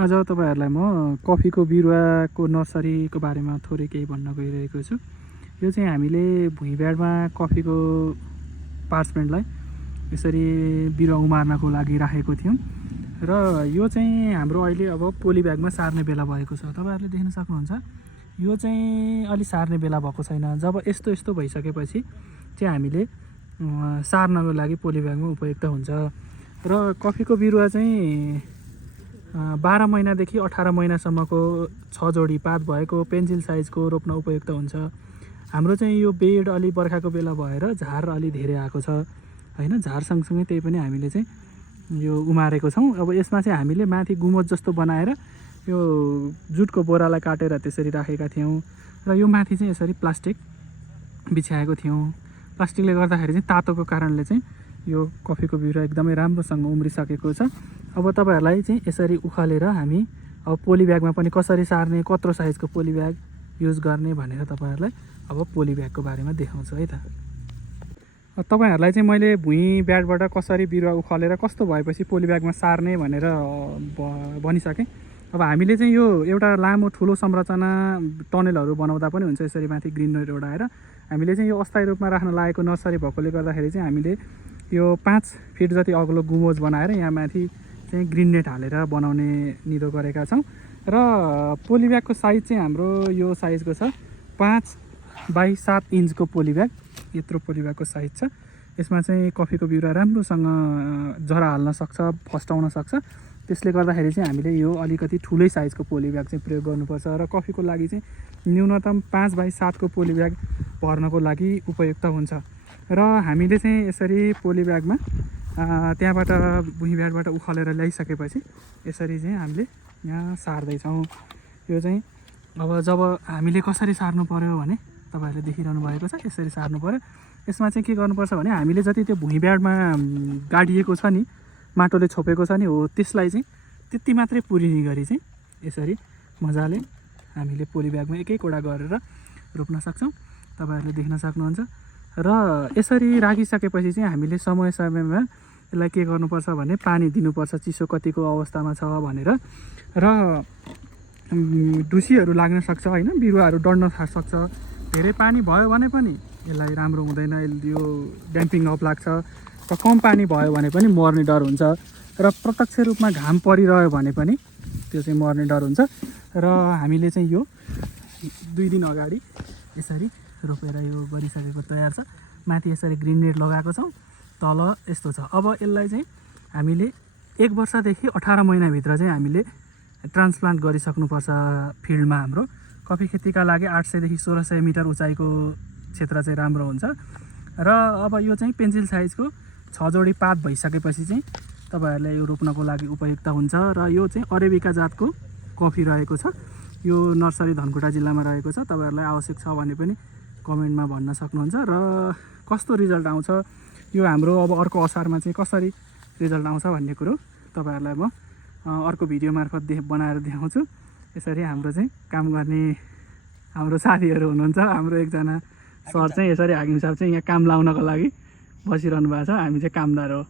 आज तपाईहरुलाई म कफीको बिरुवाको नर्सरीको बारेमा थोरै केही भन्न गइरहेको छु। यो चाहिँ हामीले भुइँब्याडमा कफीको पार्चमेन्टलाई यसरी बिरुवा उमार्नको लागि राखेको थियौं र यो चाहिँ हाम्रो अहिले अब पोली ब्यागमा सार्ने बेला भएको छ। तपाईहरुले देख्न सक्नुहुन्छ यो चाहिँ अलि सार्ने बेला भएको छैन। जब यस्तो भइसकेपछि चाहिँ हामीले सार्नको लागि पोली ब्यागमा उपयुक्त हुन्छ र कफीको बिरुवा चाहिँ 12 महिनादेखि 18 महिनासम्मको 6 जोडी पात भएको पेन्सिल साइजको रोप्न उपयुक्त हुन्छ। हाम्रो चाहिँ यो बेड अलि बर्खाको बेला भएर झार अलि धेरै आएको छ हैन। झार सँगसँगै त्यही पनि हामीले चाहिँ यो उमारेको छौं। अब यसमा चाहिँ हामीले माथि गुमोट जस्तो बनाएर यो जुटको बोरालाई काटेर त्यसरी राखेका थियौं र यो माथि चाहिँ यसरी प्लास्टिक बिछाएको थियौं। प्लास्टिकले गर्दाखेरि चाहिँ तातोको कारणले चाहिँ यो कफीको बिरुवा एकदमै राम्रोसँग उम्रिसकेको छ। अब तपाईहरुलाई चाहिँ यसरी उखालेर हामी अब पोली ब्यागमा पनि कसरी सार्ने, कत्रो साइजको पोली ब्याग युज गर्ने भनेर तपाईहरुलाई अब पोली ब्यागको बारेमा देखाउँछु है त। तपाईहरुलाई चाहिँ मैले भुइँ ब्याडबाट कसरी बिरुवा उखालेर कस्तो भएपछि पोली ब्यागमा सार्ने भनेर भनिसके। अब हामीले चाहिँ यो एउटा लामो ठुलो संरचना टनेलहरु बनाउँदा पनि हुन्छ। यसरी माथि ग्रिन नेट ओढाएर हामीले चाहिँ यो अस्थायी रूपमा राख्न लागेको नर्सरी भएकोले गर्दाखेरि चाहिँ हामीले यो 5 फिट जति अग्लो गुमोज बनाएर यहाँ माथि चाहिँ ग्रिन नेट हालेर बनाउने निधो गरेका छौं र पोली ब्यागको साइज चाहिँ हाम्रो यो साइजको छ 5 बाइ 7 इन्चको पोली ब्याग। यत्रो पोली ब्यागको साइज छ। यसमा चाहिँ कफीको बिरुवा राम्रोसँग जरा हाल्न सक्छ, फस्टाउन सक्छ। त्यसले गर्दाखेरि चाहिँ हामीले यो अलिकति ठुलै साइजको पोली ब्याग चाहिँ प्रयोग गर्नुपर्छ र कफीको लागि चाहिँ न्यूनतम 5 बाइ 7 को पोली ब्याग भर्नको लागि उपयुक्त हुन्छ। र हामीले चाहिँ यसरी पोली ब्यागमा त्यहाँबाट भुइँ ब्याडबाट उखालेर ल्याइसकेपछि यसरी चाहिँ हामीले यहाँ सार्दै छौं। यो चाहिँ अब जब हामीले कसरी सार्नु पर्यो भने तपाईहरुले देखिरहनु भएको छ। यसरी सार्नु पर्यो। यसमा चाहिँ के गर्नुपर्छ भने हामीले जति त्यो भुइँ ब्याडमा गाडिएको छ नि, माटोले छोपेको छ नि हो, त्यसलाई चाहिँ त्यति मात्रै पुरिने गरी चाहिँ यसरी मजाले हामीले पोली ब्यागमा एक एकवटा गरेर रोप्न सक्छौं। तपाईहरुले देख्न सक्नुहुन्छ र यसरी राखिसकेपछि चाहिँ हामीले समय समयमा यसलाई के गर्नुपर्छ भने पानी दिनुपर्छ, चिसो कतिको अवस्थामा छ भनेर। र ढुसीहरु लाग्न सक्छ हैन, बिरुवाहरु डढ्न सक्छ। धेरै पानी भयो भने पनि यसलाई राम्रो हुँदैन, यो ड्याम्पिङ अफ लाग्छ र कम पानी भयो भने पनि मर्ने डर हुन्छ र प्रत्यक्ष रूपमा घाम परिरह्यो भने पनि त्यो चाहिँ मर्ने डर हुन्छ। र हामीले चाहिँ यो 2 दिन अगाडि यसरी रोपेर यो गरिसकेको तयार छ। माथि यसरी ग्रिन नेट लगाएको छौं, तल यस्तो छ। अब यसलाई चाहिँ हामीले 1 वर्षदेखि 18 महिना भित्र चाहिँ हामीले ट्रान्सप्लान्ट गरिसक्नुपर्छ फिल्डमा। हाम्रो कफी खेतीका लागि 800 देखि 1600 मिटर उचाइको क्षेत्र चाहिँ राम्रो हुन्छ र अब यो चाहिँ पेन्सिल साइजको 6 जोडी पात भइसकेपछि चाहिँ तपाईहरुले यो रोप्नको लागि उपयुक्त हुन्छ। र यो चाहिँ अरेबिका जातको कफी रहेको छ। यो नर्सरी धनकुटा जिल्लामा रहेको छ। तपाईहरुलाई आवश्यक छ भने पनि कमेन्टमा भन्न सक्नुहुन्छ। र कस्तो रिजल्ट आउँछ, यो हाम्रो अब अर्को असारमा चाहिँ कसरी रिजल्ट आउँछ भन्ने कुरो तपाईहरुलाई म अर्को भिडियो मार्फत बनाएर देखाउँछु। यसरी हाम्रो चाहिँ काम गर्ने हाम्रो साथीहरु हुनुहुन्छ। हाम्रो एकजना सर चाहिँ यसरी हाकिम साहब चाहिँ यहाँ काम लाउनको लागि बसिरहनु भएको छ। हामी चाहिँ कामदार हो।